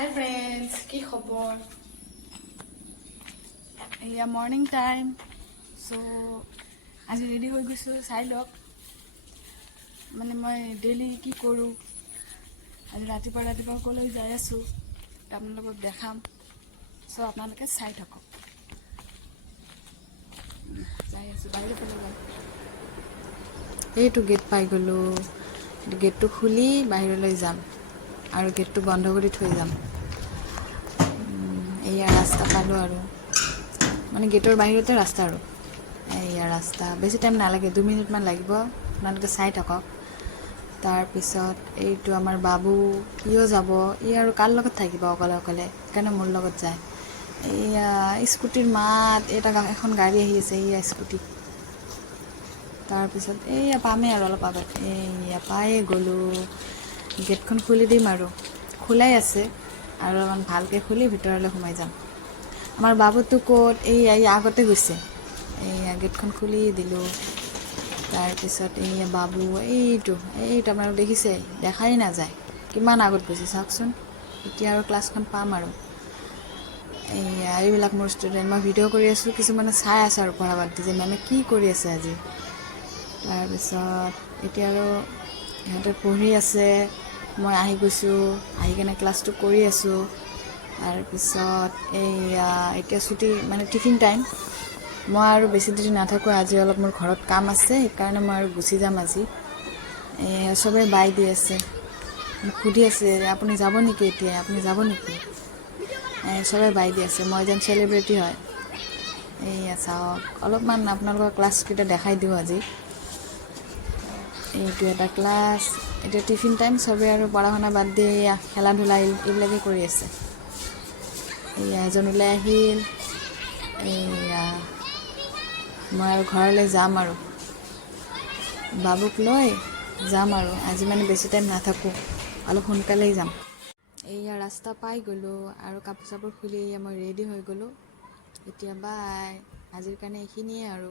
Hi friends, কি খবৰ? এয়া মৰ্নিং টাইম। সো আজি ৰেডি হৈ গৈছোঁ, চাই লওক মানে মই ডেইলি কি কৰোঁ। আজি ৰাতিপুৱা ক'লৈ যাই আছোঁ আপোনালোকক দেখাম। সো আপোনালোকে চাই থাকক। যাই আছোঁ বাহিৰৰ ফালে যাম। এইটো গেট পাই গ'লোঁ। গেটটো খুলি বাহিৰলৈ যাম আৰু গেটটো বন্ধ কৰি থৈ যাম। এয়া ৰাস্তা পালোঁ আৰু মানে গেটৰ বাহিৰতে ৰাস্তা আৰু এয়া ৰাস্তা। বেছি টাইম নালাগে, 2 মিনিটমান লাগিব। আপোনালোকে চাই থাকক। তাৰপিছত এইটো আমাৰ বাবু, ইও যাব। ই আৰু কাৰ লগত থাকিব অকলে অকলে, সেইকাৰণে মোৰ লগত যায়। এয়া স্কুটিৰ মাত, এখন গাড়ী আহি আছে, এয়া স্কুটি। তাৰপিছত এইয়া পামেই আৰু অলপ আগত, এইয়া পায়ে গ'লোঁ। গেটখন খুলি দিম আৰু খোলাই আছে আৰু অলপমান ভালকৈ খুলি ভিতৰলৈ সোমাই যাম। আমাৰ বাবুটো ক'ত? এই আগতে গৈছে। এইয়া গেটখন খুলি দিলোঁ। তাৰপিছত এইয়া বাবু, এইটো আপোনালোক দেখিছে, দেখাই নাযায়, কিমান আগত গৈছে চাওকচোন। এতিয়া আৰু ক্লাছখন পাম আৰু এইবিলাক মোৰ ষ্টুডেণ্ট। মই ভিডিঅ' কৰি আছোঁ, কিছুমানে চাই আছে আৰু পঢ়া বাদ দি যে মেমে কি কৰি আছে আজি। তাৰপিছত এতিয়া আৰু সিহঁতে পঢ়ি আছে, মই আহি গৈছোঁ, আহি কিনে ক্লাছটো কৰি আছোঁ। তাৰপিছত এতিয়া ছুটি মানে টিফিন টাইম। মই আৰু বেছি দেৰি নাথাকোঁ, আজি অলপ মোৰ ঘৰত কাম আছে, সেইকাৰণে মই আৰু গুচি যাম আজি। চবেই বাই দি আছে, মোক সুধি আছে আপুনি যাব নেকি, এতিয়া আপুনি যাব নেকি। চবেই বাই দি আছে, মই যেন চেলিব্ৰিটি হয়। এইয়া চাওক, অলপমান আপোনালোকৰ ক্লাছকেইটা দেখাই দিওঁ আজি। এইটো এটা ক্লাছ। এতিয়া টিফিন টাইম, চবেই আৰু পঢ়া শুনা বাদ দি খেলা ধূলা এইবিলাকেই কৰি আছে। এয়া এজন ওলাই আহিল। এয়া মই আৰু ঘৰলৈ যাম আৰু বাবুক লৈ যাম আৰু আজি মানে বেছি টাইম নাথাকোঁ, অলপ সোনকালেই যাম। এয়া ৰাস্তা পাই গ'লোঁ আৰু কাপোৰ চাপোৰ খুলি মই ৰেডি হৈ গ'লোঁ। এতিয়া বাই, আজিৰ কাৰণে এইখিনিয়ে আৰু।